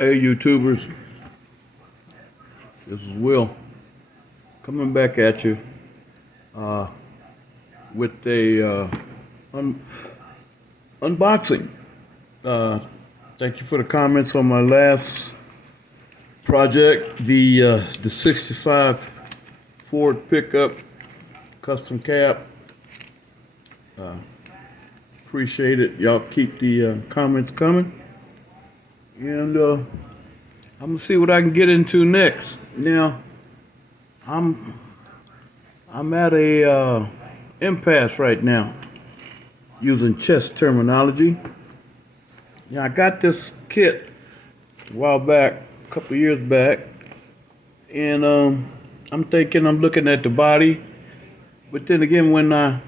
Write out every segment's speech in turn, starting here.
Hey YouTubers, this is Will coming back at you with a un- unboxing. Uh, Thank you for the comments on my last project, the '65 Ford pickup custom cab. Appreciate it. Y'all keep the comments coming, and I'm gonna see what I can get into next. Now, I'm I'm at a impasse right now using chess terminology. Yeah, I got this kit a while back, a couple years back, and I'm thinking I'm looking at the body, but then again when I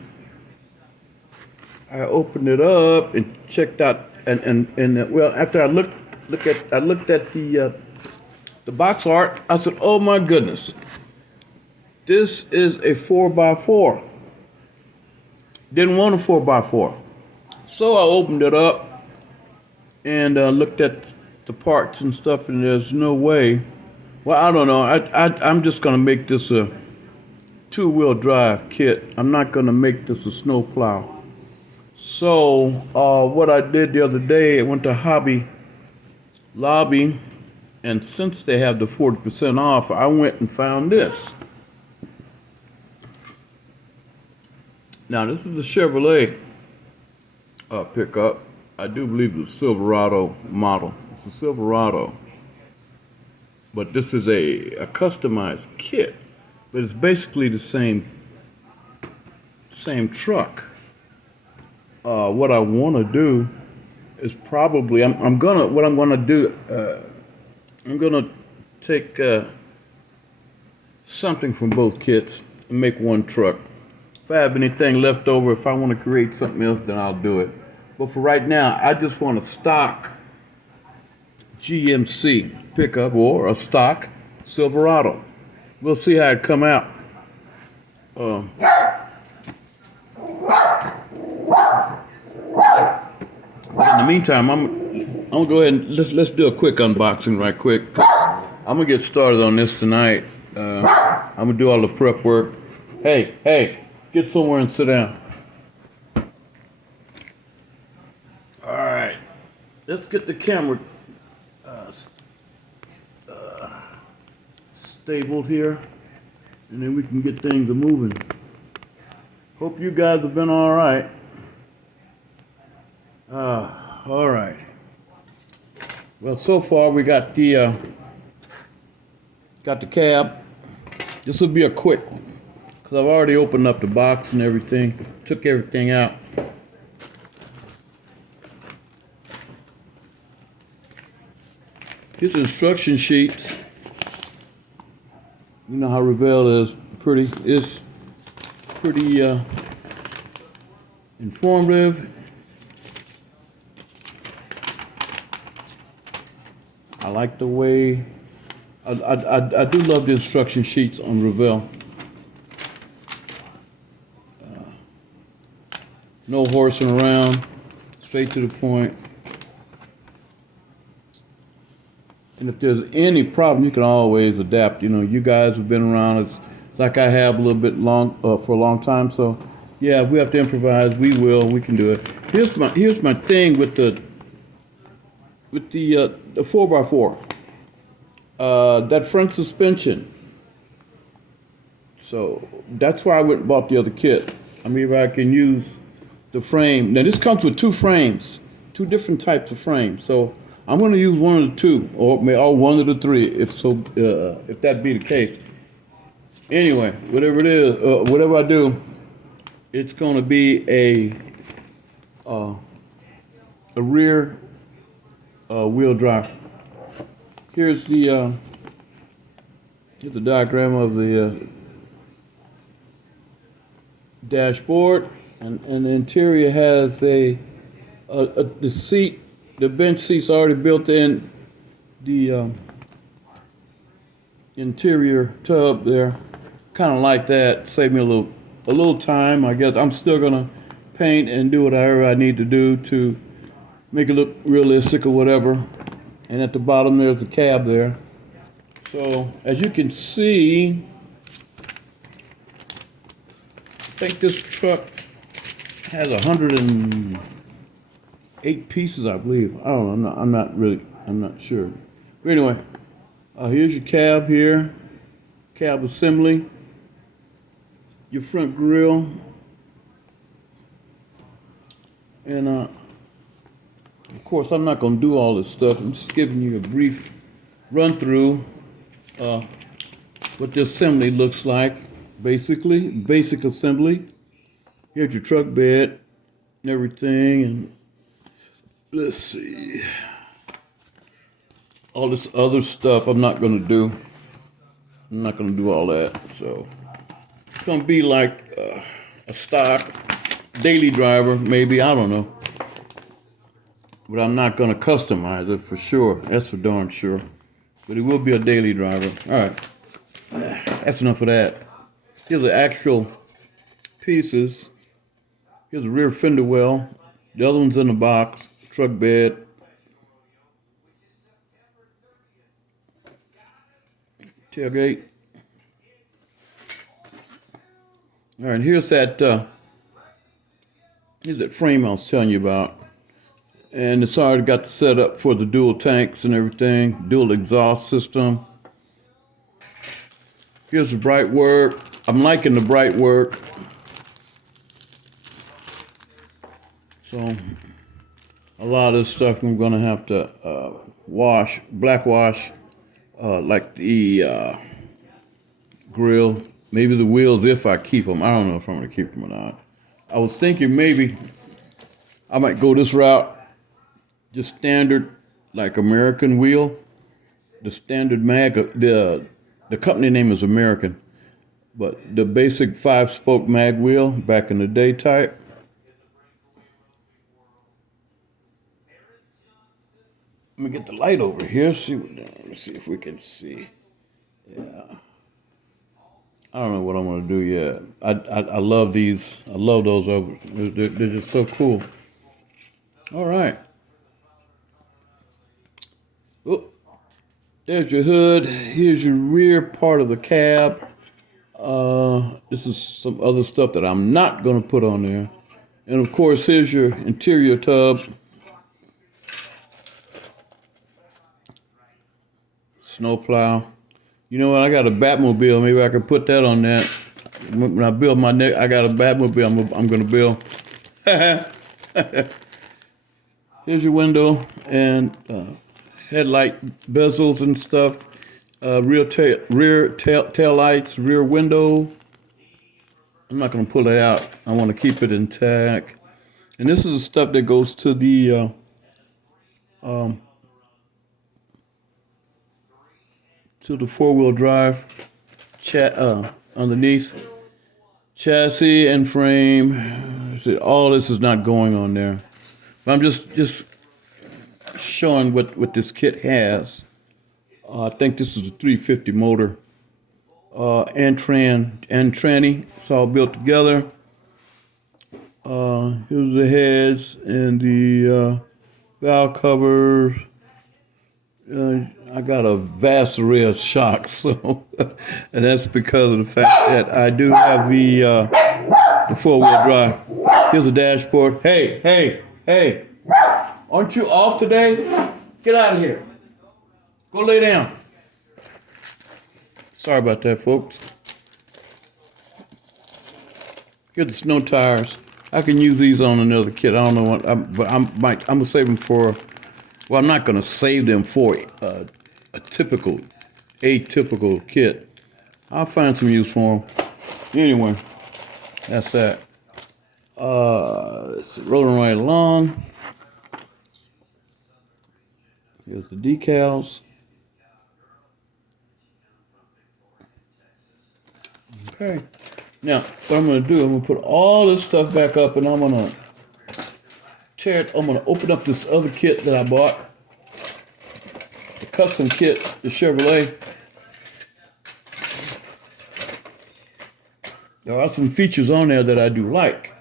opened it up and checked out and well after I looked at the box art, I said, oh my goodness, this is a 4x4. Didn't want a 4x4. So I opened it up and looked at the parts and stuff, and there's no way. Well, I don't know. I'm just going to make this a two-wheel drive kit. I'm not going to make this a snowplow. So what I did the other day, I went to Hobby Lobby, and since they have the 40% off, I went and found this. Now, this is a Chevrolet pickup. I do believe it's a Silverado model. It's a Silverado. But this is a customized kit. But it's basically the same truck. What I want to do is probably, I'm gonna do, I'm gonna take something from both kits and make one truck. If I have anything left over, if I want to create something else, then I'll do it. But for right now, I just want a stock GMC pickup or a stock Silverado. We'll see how it come out. In the meantime, I'm gonna go ahead and let's do a quick unboxing right quick. I'm gonna get started on this tonight. I'm gonna do all the prep work. Hey, get somewhere and sit down. All right, let's get the camera stabled here, and then we can get things moving. Hope you guys have been all right. All right. Well, so far we got the cab. This will be a quick one because I've already opened up the box and everything, took everything out. This instruction sheets. You know how Revell is pretty. It's pretty informative. I like the way. I do love the instruction sheets on Revell. No horsing around, straight to the point. And if there's any problem, you can always adapt. You know, you guys have been around, it's like I have a little bit for a long time. So, yeah, if we have to improvise, we will. We can do it. Here's my thing with the 4x4. That front suspension. So that's why I went and bought the other kit. I mean, if I can use the frame. Now this comes with two frames, two different types of frames. So I'm going to use one of the two, or one of the three, if that be the case. Anyway, whatever it is, whatever I do, it's going to be a rear wheel drive. Here's the diagram of the dashboard, and the interior has the seat. The bench seat's already built in the interior tub there. Kind of like that. Save me a little time. I guess I'm still gonna paint and do whatever I need to do to make it look realistic or whatever. and at the bottom there's a cab there. So as you can see, I think this truck has 108 pieces, I believe. I don't know. I'm not sure. But anyway, here's your cab here, cab assembly, your front grille, and of course I'm not going to do all this stuff. I'm just giving you a brief run through what the assembly looks like. Basically, basic assembly. Here's your truck bed, everything, and let's see. All this other stuff I'm not going to do. I'm not going to do all that. So it's going to be like a stock daily driver, maybe. I don't know. But I'm not going to customize it for sure. That's for darn sure. But it will be a daily driver. All right. That's enough of that. Here's the actual pieces. Here's a rear fender well. The other one's in the box. Truck bed. Tailgate. All right, here's that frame I was telling you about. And it's already got the setup for the dual tanks and everything, dual exhaust system. Here's the bright work. I'm liking the bright work. So a lot of this stuff I'm gonna have to black wash, like the grill, maybe the wheels if I keep them. I don't know if I'm gonna keep them or not. I was thinking maybe I might go this route, just standard, like American wheel. The standard mag, the company name is American, but the basic 5-spoke mag wheel back in the day type. Let me get the light over here. Let me see if we can see. Yeah. I don't know what I'm gonna do yet. I love these. I love those over. They're just so cool. All right. Oh, there's your hood. Here's your rear part of the cab. This is some other stuff that I'm not gonna put on there. And of course, here's your interior tub. Snowplow. You know what? I got a Batmobile. Maybe I could put that on that. When I build my neck, I got a Batmobile. I'm gonna build. Here's your window and headlight bezels and stuff. Rear tail lights, rear window. I'm not gonna pull it out. I want to keep it intact. And this is the stuff that goes to the four-wheel drive underneath chassis and frame. See, all this is not going on there. But I'm just showing what this kit has. I think this is a 350 motor and tranny. It's all built together. Here's the heads and the valve covers. I got a vast array of shocks, so and that's because of the fact that I do have the four-wheel drive. Here's the dashboard. Hey! Aren't you off today? Get out of here. Go lay down. Sorry about that, folks. Here's the snow tires. I can use these on another kit. I don't know what, but I'm gonna save them for. Well, I'm not going to save them for a atypical kit. I'll find some use for them. Anyway, that's that. It's rolling right along. Here's the decals. Okay. Now, what I'm going to do, I'm going to put all this stuff back up, and I'm going to open up this other kit that I bought. The custom kit, the Chevrolet. There are some features on there that I do like.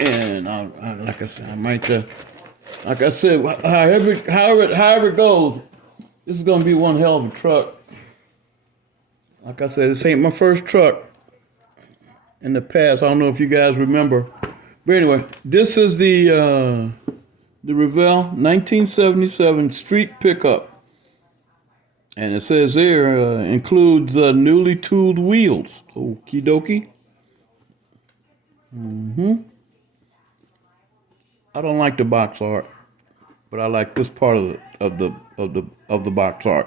And like I said, I might Like I said, however it goes, this is gonna be one hell of a truck. Like I said, this ain't my first truck in the past. I don't know if you guys remember, but anyway, this is the Revell 1977 street pickup, and it says there includes newly tooled wheels. Okie dokie. I don't like the box art, but I like this part of the box art.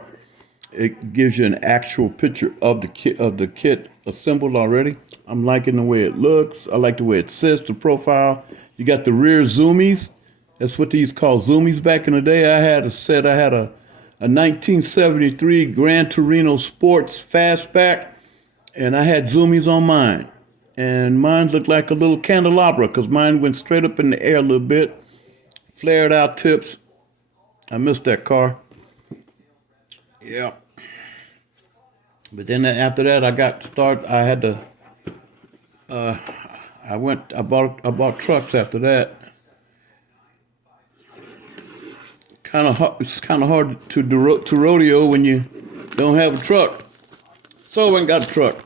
It gives you an actual picture of the kit assembled already. I'm liking the way it looks. I like the way it sits, the profile. You got the rear zoomies. That's what these called zoomies back in the day. I had a 1973 Gran Torino Sports Fastback, and I had zoomies on mine. And mine looked like a little candelabra because mine went straight up in the air a little bit. Flared out tips. I missed that car. Yeah. But then after that, I got started. I had to. I bought trucks after that. It's kind of hard to rodeo when you don't have a truck. So I went and got a truck.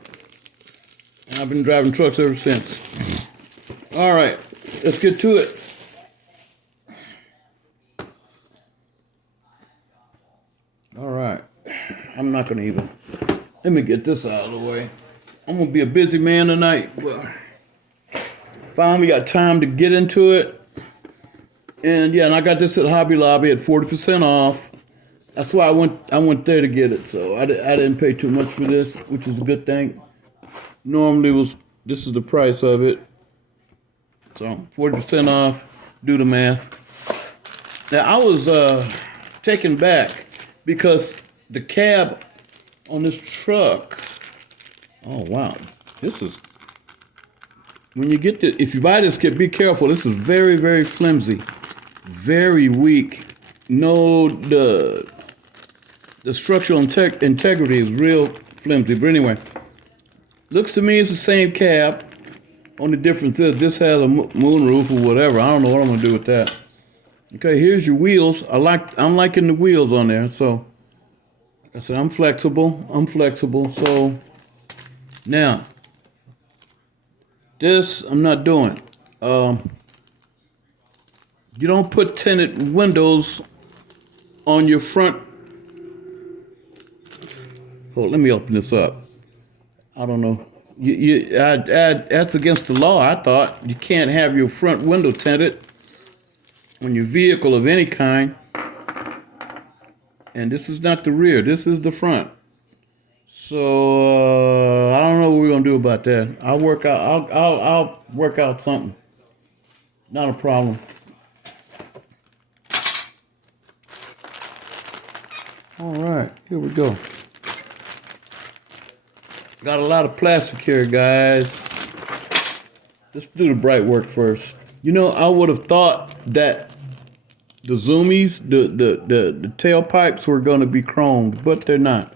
And I've been driving trucks ever since. All right, let's get to it. All right, I'm not gonna even. Let me get this out of the way. I'm gonna be a busy man tonight. Well, finally got time to get into it. And yeah, and I got this at Hobby Lobby at 40% off. That's why I went there to get it. So I didn't pay too much for this, which is a good thing. Normally this is the price of it. So 40% off, do the math. Now I was taken back because the cab on this truck, oh wow, this is, when you get this, if you buy this kit, be careful. This is very, very flimsy, very weak. No, the structural integrity is real flimsy. But anyway, looks to me it's the same cab. Only difference is this has a moonroof or whatever. I don't know what I'm gonna do with that. Okay, here's your wheels. I'm liking the wheels on there. So, like I said, I'm flexible. So now, this I'm not doing. You don't put tinted windows on your front. Hold, let me open this up. I don't know. That's against the law. I thought you can't have your front window tinted on your vehicle of any kind. And this is not the rear. This is the front. So I don't know what we're gonna do about that. I'll work out something. Not a problem. All right, here we go. Got a lot of plastic here, guys. Let's do the bright work first. You know, I would have thought that the zoomies, the tailpipes were gonna be chromed, but they're not.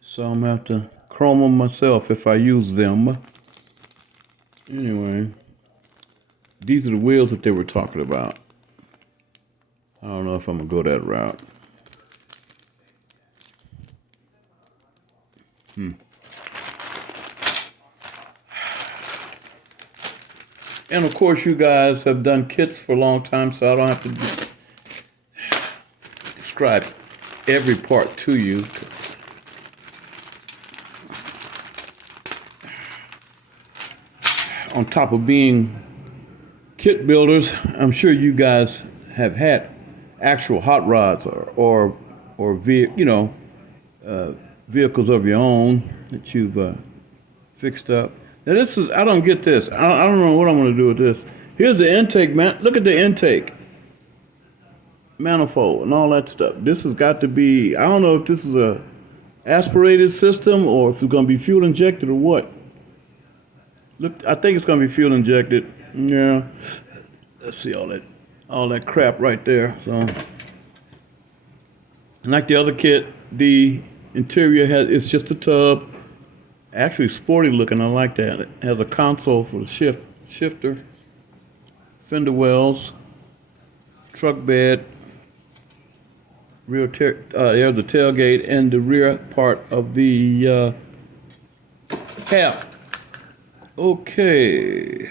So I'm gonna have to chrome them myself if I use them. Anyway, these are the wheels that they were talking about. I don't know if I'm gonna go that route. And of course, you guys have done kits for a long time, so I don't have to describe every part to you. On top of being kit builders, I'm sure you guys have had actual hot rods or vehicles of your own that you've fixed up. Now this is, I don't get this. I don't know what I'm going to do with this. Here's the intake, man. Look at the intake. Manifold and all that stuff. This has got to be, I don't know if this is a aspirated system or if it's going to be fuel injected or what. Look, I think it's going to be fuel injected. Yeah. Let's see all that crap right there. So, like the other kit, the interior it's just a tub. Actually sporty looking, I like that. It has a console for the shifter, fender wells. truck bed, there's the tailgate and the rear part of the cab. Okay,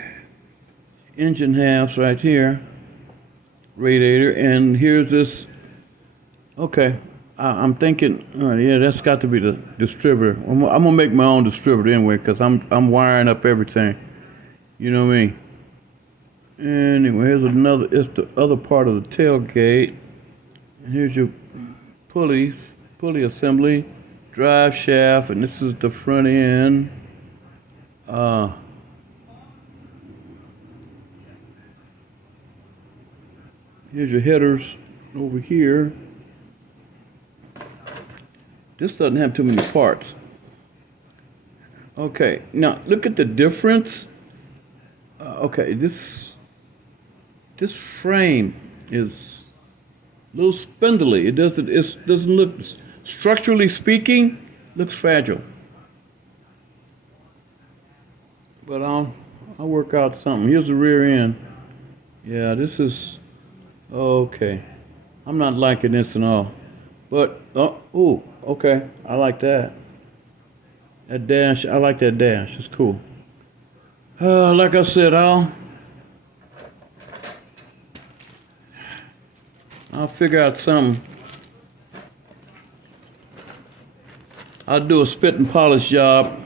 engine halves right here, radiator, and here's this. Okay, I'm thinking, yeah, that's got to be the distributor. I'm gonna make my own distributor anyway, because I'm wiring up everything. You know what I mean? Anyway, here's another. It's the other part of the tailgate, and here's your pulley assembly, drive shaft, and this is the front end. Here's your headers over here. This doesn't have too many parts. Okay, now look at the difference. Okay, this frame is a little spindly. It doesn't look, structurally speaking, looks fragile. But I'll work out something. Here's the rear end. Yeah, this is okay. I'm not liking this at all. But okay, I like that. That dash, I like that dash. It's cool. Like I said, I'll figure out something. I'll do a spit and polish job,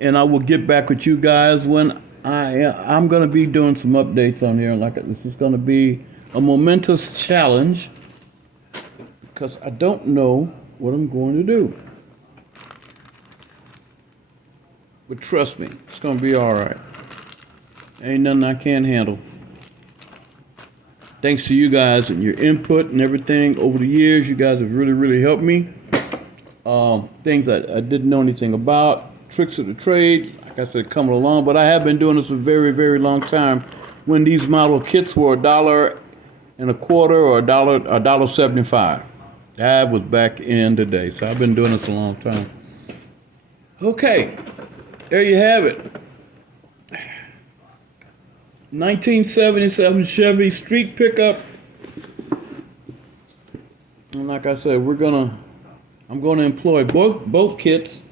and I will get back with you guys when I'm gonna be doing some updates on here. Like this is gonna be a momentous challenge because I don't know what I'm going to do. But trust me, it's gonna be all right. Ain't nothing I can't handle. Thanks to you guys and your input and everything over the years, you guys have really, really helped me. Things I didn't know anything about, tricks of the trade, like I said, coming along. But I have been doing this a very, very long time. When these model kits were $1.25 or $1.75. That was back in the day. So I've been doing this a long time. Okay, there you have it. 1977 Chevy street pickup. And like I said, I'm gonna employ both kits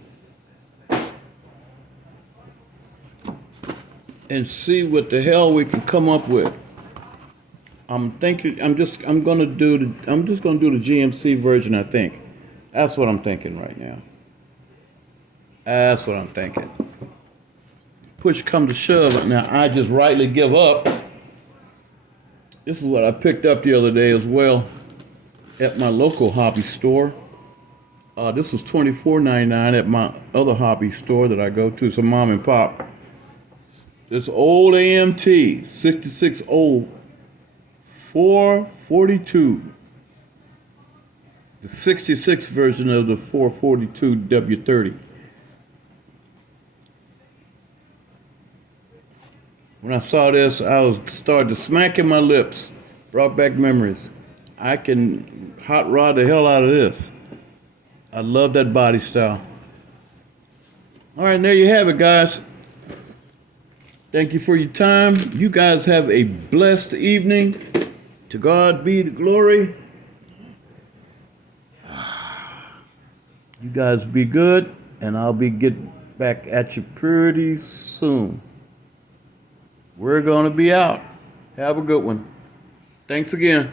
and see what the hell we can come up with. I'm just gonna do the GMC version, I think. That's what I'm thinking right now. That's what I'm thinking. Push come to shove, now I just rightly give up. This is what I picked up the other day as well at my local hobby store. This was $24.99 at my other hobby store that I go to, some mom and pop. This old AMT 66 442. The 66 version of the 442 W30. When I saw this, started smacking my lips. Brought back memories. I can hot rod the hell out of this. I love that body style. All right, there you have it, guys. Thank you for your time. You guys have a blessed evening. To God be the glory. You guys be good, and I'll be getting back at you pretty soon. We're going to be out. Have a good one. Thanks again.